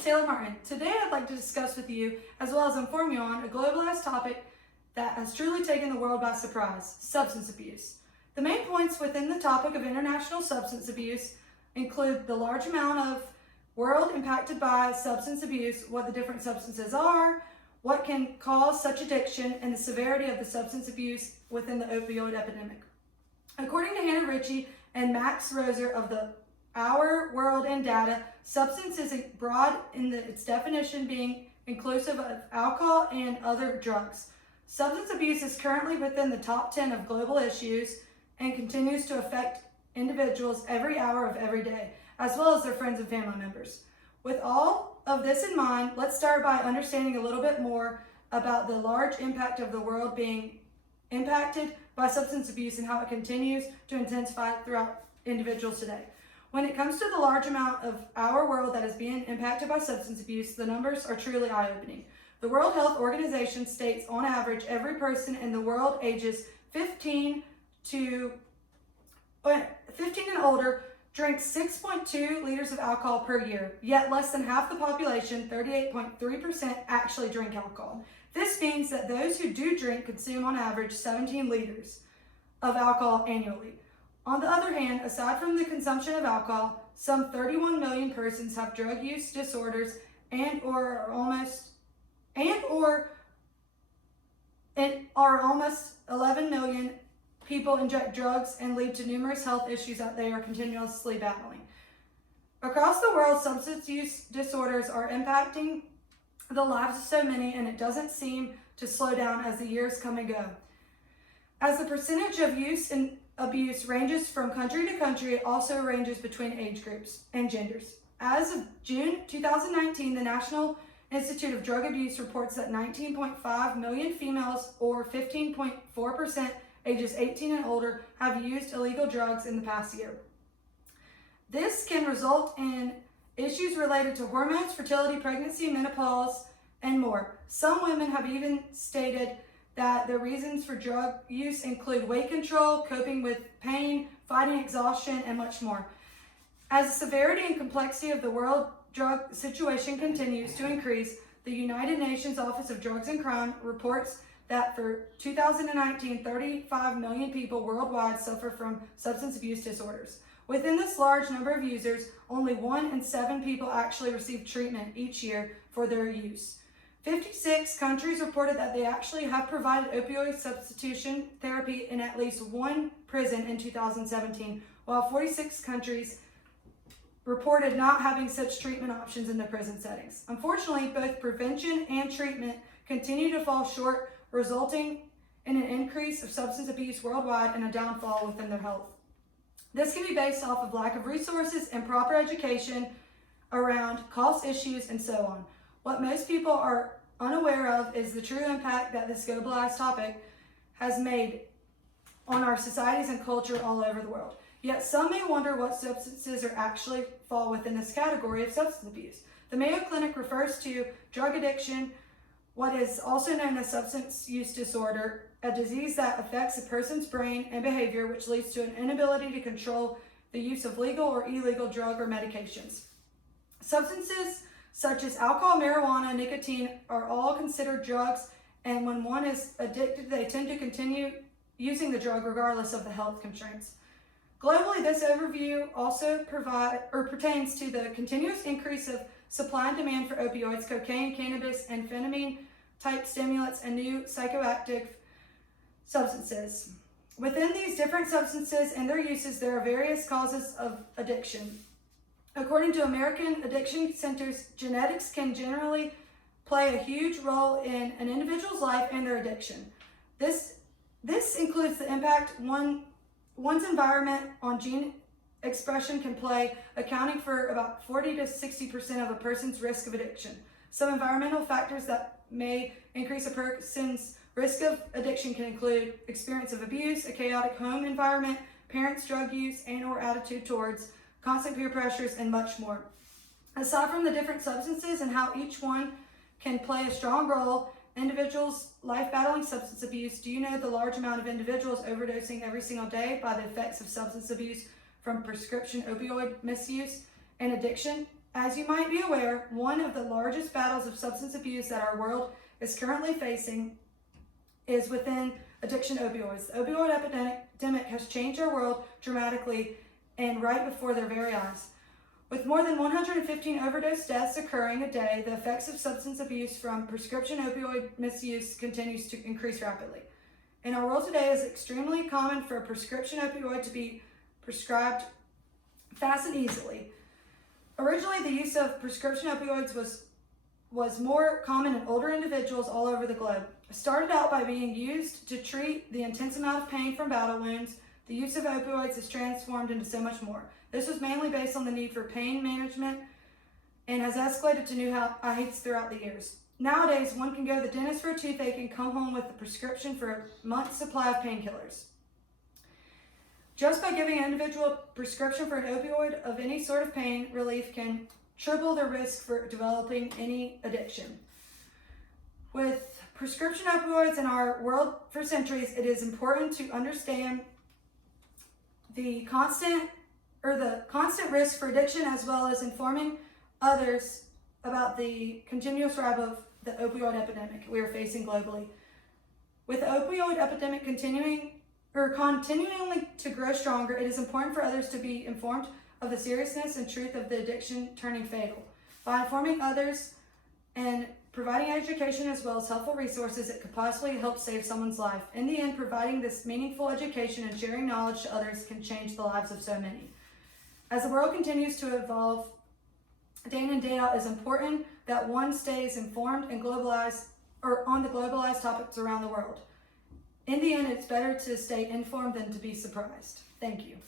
is Taylor Martin. Today I'd like to discuss with you, as well as inform you on, a globalized topic that has truly taken the world by surprise: substance abuse. The main points within the topic of international substance abuse include the large amount of world impacted by substance abuse, what the different substances are, what can cause such addiction, and the severity of the substance abuse within the opioid epidemic. According to Hannah Ritchie and Max Roser of the Our World in Data, substance is broad in its definition, being inclusive of alcohol and other drugs. Substance abuse is currently within the top 10 of global issues and continues to affect individuals every hour of every day, as well as their friends and family members. With all of this in mind, let's start by understanding a little bit more about the large impact of the world being impacted by substance abuse and how it continues to intensify throughout individuals today. When it comes to the large amount of our world that is being impacted by substance abuse, the numbers are truly eye-opening. The World Health Organization states on average every person in the world ages 15 and older drinks 6.2 liters of alcohol per year, yet less than half the population, 38.3%, actually drink alcohol. This means that those who do drink consume on average 17 liters of alcohol annually. On the other hand, aside from the consumption of alcohol, some 31 million persons have drug use disorders and almost 11 million people inject drugs and lead to numerous health issues that they are continuously battling. Across the world, substance use disorders are impacting the lives of so many, and it doesn't seem to slow down as the years come and go. As the percentage of use and abuse ranges from country to country, it also ranges between age groups and genders. As of June 2019, the National Institute of Drug Abuse reports that 19.5 million females, or 15.4%, ages 18 and older, have used illegal drugs in the past year. This can result in issues related to hormones, fertility, pregnancy, menopause, and more. Some women have even stated that the reasons for drug use include weight control, coping with pain, fighting exhaustion, and much more. As the severity and complexity of the world drug situation continues to increase, the United Nations Office of Drugs and Crime reports that for 2019, 35 million people worldwide suffer from substance abuse disorders. Within this large number of users, only 1 in 7 people actually receive treatment each year for their use. 56 countries reported that they actually have provided opioid substitution therapy in at least one prison in 2017, while 46 countries reported not having such treatment options in the prison settings. Unfortunately, both prevention and treatment continue to fall short, resulting in an increase of substance abuse worldwide and a downfall within their health. This can be based off of lack of resources and proper education around cost issues and so on. What most people are unaware of is the true impact that this globalized topic has made on our societies and culture all over the world. Yet some may wonder what substances are actually fall within this category of substance abuse. The Mayo Clinic refers to drug addiction, what is also known as substance use disorder, a disease that affects a person's brain and behavior, which leads to an inability to control the use of legal or illegal drug or medications. Substances such as alcohol, marijuana, nicotine are all considered drugs, and when one is addicted, they tend to continue using the drug regardless of the health constraints. Globally, this overview also pertains to the continuous increase of supply and demand for opioids, cocaine, cannabis, amphetamine-type stimulants, and new psychoactive substances. Within these different substances and their uses, there are various causes of addiction. According to American Addiction Centers, genetics can generally play a huge role in an individual's life and their addiction. This includes the impact one's environment on gene expression can play, accounting for about 40 to 60% of a person's risk of addiction. Some environmental factors that may increase a person's risk of addiction can include experience of abuse, a chaotic home environment, parents' drug use and/or attitude towards, constant peer pressures, and much more. Aside from the different substances and how each one can play a strong role individuals' life battling substance abuse, do you know the large amount of individuals overdosing every single day by the effects of substance abuse from prescription opioid misuse and addiction? As you might be aware, one of the largest battles of substance abuse that our world is currently facing is within addiction opioids. The opioid epidemic has changed our world dramatically and right before their very eyes. With more than 115 overdose deaths occurring a day, the effects of substance abuse from prescription opioid misuse continues to increase rapidly. In our world today, it is extremely common for a prescription opioid to be prescribed fast and easily. Originally, the use of prescription opioids was more common in older individuals all over the globe. It started out by being used to treat the intense amount of pain from battle wounds. The use of opioids has transformed into so much more. This was mainly based on the need for pain management and has escalated to new heights throughout the years. Nowadays, one can go to the dentist for a toothache and come home with a prescription for a month's supply of painkillers. Just by giving an individual a prescription for an opioid of any sort of pain relief can triple the risk for developing any addiction. With prescription opioids in our world for centuries, it is important to understand the constant risk for addiction, as well as informing others about the continuous rise of the opioid epidemic we are facing globally. With the opioid epidemic continuing to grow stronger, it is important for others to be informed of the seriousness and truth of the addiction turning fatal. By informing others and providing education as well as helpful resources, it could possibly help save someone's life. In the end, providing this meaningful education and sharing knowledge to others can change the lives of so many. As the world continues to evolve day in and day out, it is important that one stays informed and on the globalized topics around the world. In the end, it's better to stay informed than to be surprised. Thank you.